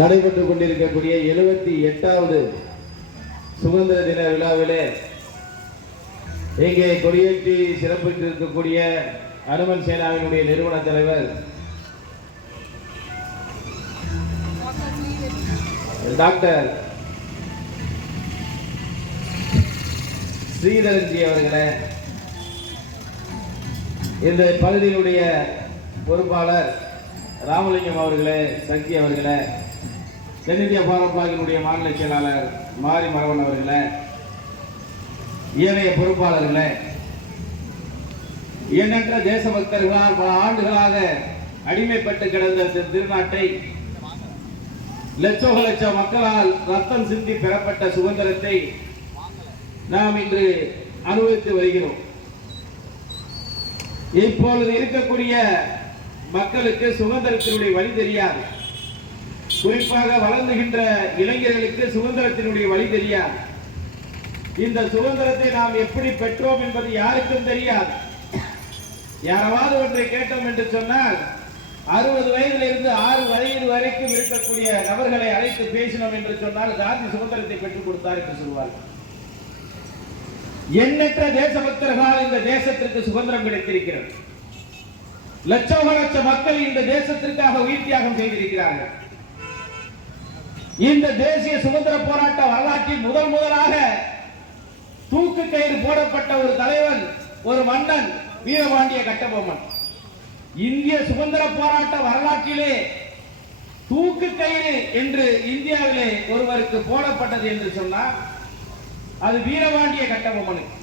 நடைபெற்றுக் கொண்டிருக்கக்கூடிய 78வது சுதந்திர தின விழாவிலே இங்கே கொடியேற்றி சிறப்பித்திருக்கக்கூடிய அனுமன் சேனாவினுடைய நிறுவன தலைவர் டாக்டர் ஸ்ரீதரன்ஜி அவர்களே, இந்த பகுதியினுடைய பொறுப்பாளர் ராமலிங்கம் அவர்களே, சக்தி அவர்களே, தென்னிந்திய பாரத் பிளாக்கினுடைய மாநில செயலாளர் மாரி மரவன் அவர்களே, ஏனைய பொறுப்பாளர்களே, எண்ணற்ற தேசபக்தர்களால் பல ஆண்டுகளாக அடிமைப்பட்டு கிடந்த திருநாட்டை லட்சோக லட்சம் மக்களால் ரத்தம் சிந்தி பெறப்பட்ட சுதந்திரத்தை நாம் இன்று அனுபவித்து வருகிறோம். இப்பொழுது இருக்கக்கூடிய மக்களுக்கு சுதந்திரத்தினுடைய வழி தெரியாது. குறிப்பாக வளர்ந்துகின்ற இளைஞர்களுக்கு சுதந்திரத்தினுடைய வழி தெரியாது. இந்த சுதந்திரத்தை நாம் எப்படி பெற்றோம் என்பது யாருக்கும் தெரியாது. யாராவது ஒன்றை கேட்டோம் என்று சொன்னால் 60 வயதிலிருந்து 6 வயது வரைக்கும் இருக்கக்கூடிய நபர்களை அழைத்து பேசினோம் என்று சொன்னால் காந்தி சுதந்திரத்தை பெற்றுக் கொடுத்தார் என்று சொல்வார்கள். எண்ணற்ற தேசபக்தர்களால் இந்த தேசத்திற்கு சுதந்திரம் கிடைத்திருக்கிறது. லட்சோக லட்ச மக்கள் இந்த தேசத்திற்காக உயிர் தியாகம் செய்திருக்கிறார்கள். இந்த தேசிய சுதந்திர போராட்ட வரலாற்றில் முதலாக தூக்கு கயிறு போடப்பட்ட ஒரு தலைவன், ஒரு மன்னன், வீரபாண்டிய கட்டபொம்மன். இந்திய சுதந்திர போராட்ட வரலாற்றிலே தூக்கு கயிறு என்று இந்தியாவிலே ஒருவருக்கு போடப்பட்டது என்று சொன்னால் அது வீரபாண்டிய கட்டபொம்மனுக்கு.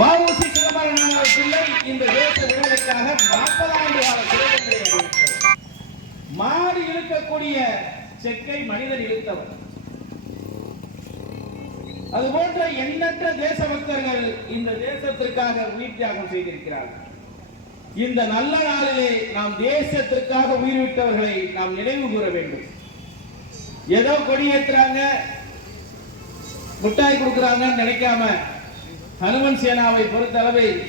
வ.உ.சி. சிதம்பரம் பிள்ளை இந்த தேச விடுதலைக்காக 40 ஆண்டு கால சிறை தண்டனை அனுபவித்தார். மாடு இழுக்கக்கூடிய செக்கை மனிதன் இழுத்தவர். அதுபோன்ற எண்ணற்ற தேசபக்தர்கள் இந்த தேசத்திற்காக உயிர் தியாகம் செய்திருக்கிறார்கள். இந்த நல்ல நாளிலே நாம் தேசத்திற்காக உயிர்விட்டவர்களை நாம் நினைவு கூற வேண்டும். ஏதோ கொடியேற்றுறாங்க, முட்டாய் கொடுக்கிறாங்கன்னு நினைக்காம ஹனுமன் சேனாவை பொறுத்தளவில்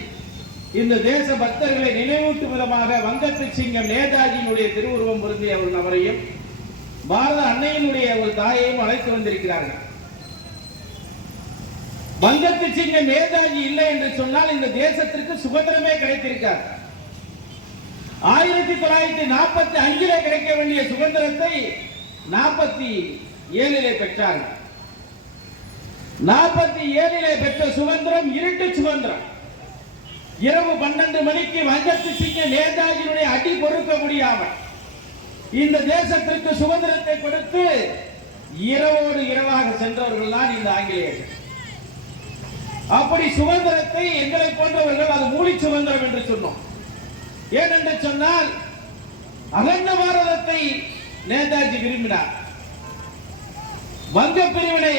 இந்த தேச பக்தர்களை நினைவூட்டும் விதமாக வங்கத்து சிங்கம் நேதாஜியினுடைய திருவுருவம் பொருந்திய ஒரு நபரையும் பாரத அன்னையினுடைய ஒரு தாயையும் அழைத்து வந்திருக்கிறார்கள். வங்கத்து சிங்கம் நேதாஜி இல்லை என்று சொன்னால் இந்த தேசத்திற்கு சுதந்திரமே கிடைத்திருக்கார். 1945 கிடைக்க வேண்டிய சுதந்திரத்தை 47 பெற்றார்கள். 47 பெற்ற சுதந்திரம் இருட்டு சுதந்திரம். இரவு 12 மணிக்கு வங்கத்து சிங்கம் நேதாஜியுடைய அடி பொறுக்க முடியாமல் இந்த தேசத்திற்கு சுதந்திரத்தை கொடுத்து இரவோடு இரவாக சென்றவர்கள் தான் இந்த ஆங்கிலேயர்கள். அப்படி சுதந்திரத்தை எங்களை போன்றவர்கள் அது மூலி சுதந்திரம் என்று சொன்னோம். ஏனென்று சொன்னால் அகண்ட பாரதத்தை நேதாஜி விரும்பினார். வங்க பிரிவினை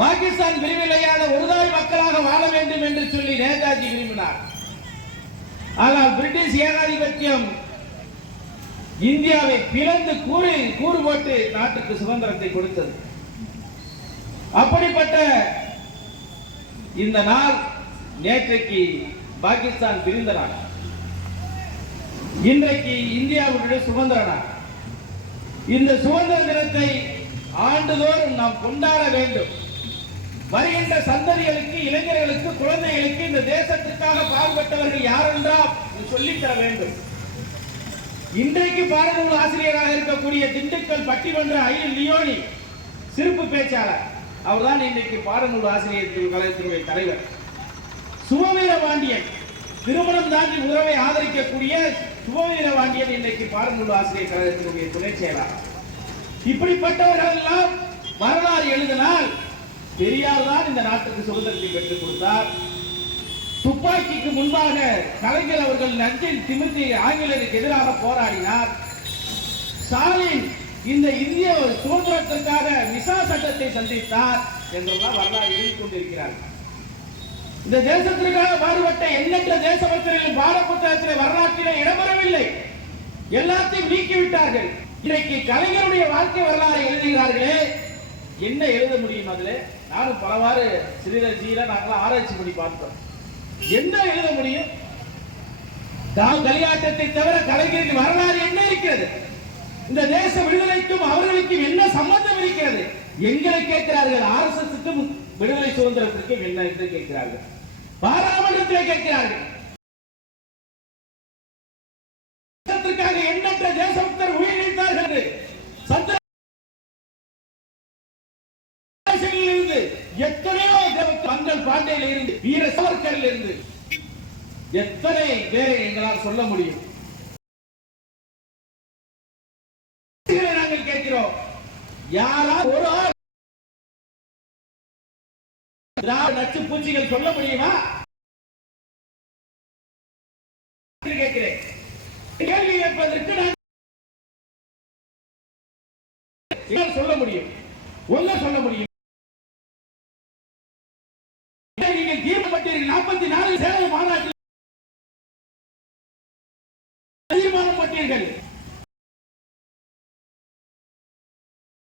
பாகிஸ்தான் பிரிவினையான ஒருதாய் மக்களாக வாழ வேண்டும் என்று சொல்லி நேதாஜி விரும்பினார். ஆனால் பிரிட்டிஷ் ஏகாதிபத்தியம் இந்தியாவை பிளந்து கூறு போட்டு நாட்டுக்கு சுதந்திரத்தை கொடுத்தது. அப்படிப்பட்ட இந்த நாள் நேற்றைக்கு பாகிஸ்தான் பிரிந்த நாள், இன்றைக்கு இந்தியாவுடைய சுதந்திர நாள். இந்த சுதந்திர தினத்தை ஆண்டுதோறும் நாம் கொண்டாட வேண்டும். வருகின்ற சந்ததிகளுக்கு, இளைஞர்களுக்கு, குழந்தைகளுக்கு இந்த தேசத்திற்காக பாடுபட்டவர்கள் யார் என்றால் சொல்லித்தர வேண்டும். இன்றைக்கு பாடநூல் ஆசிரியராக இருக்கக்கூடிய திண்டுக்கல் பட்டிமன்ற ஐயன் லியோனி சிறப்பு பேச்சாளர், அவர்தான் இன்றைக்கு பாடநூல் ஆசிரியர் கழகத்தினுடைய தலைவர். சுபவீர பாண்டியன், திருமணம் தாண்டி உறவை ஆதரிக்கக்கூடிய சுபவீர பாண்டியன் இன்றைக்கு பாடநூல் ஆசிரியர் கழகத்தினுடைய துணை செயலாளர். இப்படிப்பட்டவர்கள் எல்லாம் வரலாறு எழுதினால் பெரியார் தான் இந்த நாட்டுக்கு சுதந்திரத்தை பெற்றுக் கொடுத்தார். துப்பாக்கிக்கு முன்பாக கலைஞர் அவர்கள் நெஞ்சில் திமிர்த்தி ஆங்கிலேயருக்கு எதிராக போராடினார். ஸ்டாலின் இந்த இந்திய சுதந்திரத்திற்காக மிசா சட்டத்தை சந்தித்தார் என்றெல்லாம் வரலாறு எழுதிக் கொண்டிருக்கிறார்கள். இந்த தேசத்திற்காக பாடுபட்ட எண்ணற்ற தேசபக்தர்கள் பாடப்புத்தகத்தில் வரலாற்றிலே இடம்பெறவில்லை. எல்லாத்தையும் நீக்கிவிட்டார்கள். இன்றைக்கு கலைஞருடைய வாழ்க்கை வரலாறு எழுதுகிறார்களே, என்ன எழுத முடியும்? அதுல நானும் பலவாறு சிறிதர் ஜீல நாங்களாம் ஆராய்ச்சி பண்ணி பார்த்தோம். என்ன எழுத முடியும்? களியாட்டத்தை தவிர கலைஞரின் வரலாறு என்ன இருக்கிறது? இந்த தேச விடுதலைக்கும் அவர்களுக்கும் என்ன சம்பந்தம் இருக்கிறது? எங்களை கேட்கிறார்கள். RSSக்கும் விடுதலை சுதந்திரத்திற்கும் என்ன என்று கேட்கிறார்கள். பாராளுமன்றத்தில் கேட்கிறார்கள். எண்ணற்ற தேசபக்தர் உயிரிழந்தார்கள். இருந்து எத்தனையோ மங்கள் பாண்டையில் இருந்து வீர சாவர்கரில் இருந்து எத்தனை பேரை எங்களால் சொல்ல முடியும்? நாங்கள் கேட்கிறோம். யாரால் ஒரு ஆள் நச்சு பூச்சிகள் சொல்ல முடியுமா? கேட்கிறேன். கேள்வி கேட்பதற்கு நான் சொல்ல முடியும். ஒன்ன சொல்ல முடியும். நீங்கள் தீர்மானப்பட்டீர்கள். 44 சேலம் மாநாட்டில் தீர்மானம் பட்டீர்கள்.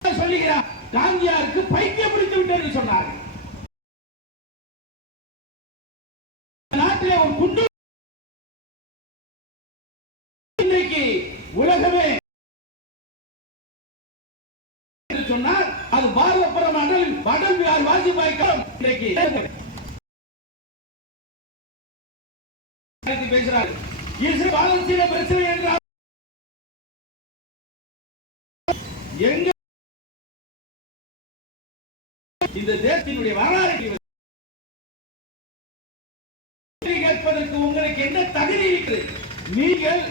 சொல்லுகிறார், காந்தியாருக்கு பைத்தியம் பிடித்து விட்டது சொன்னார். நாட்டிலே ஒரு குண்டு இன்றைக்கு உலகமே சொன்னார். அது பாரதபுரம் அடல் பிஹாரி வாஜ்பாய் காலம். இன்றைக்கு பேசுறாரு. இஸ்ரேல் பாலஸ்தீன பிரச்சனை என்றால் எங்க இந்த தேசத்தினுடைய வரலாறு கேட்பதற்கு உங்களுக்கு என்ன தகுதி இருக்கிறது? நீங்கள்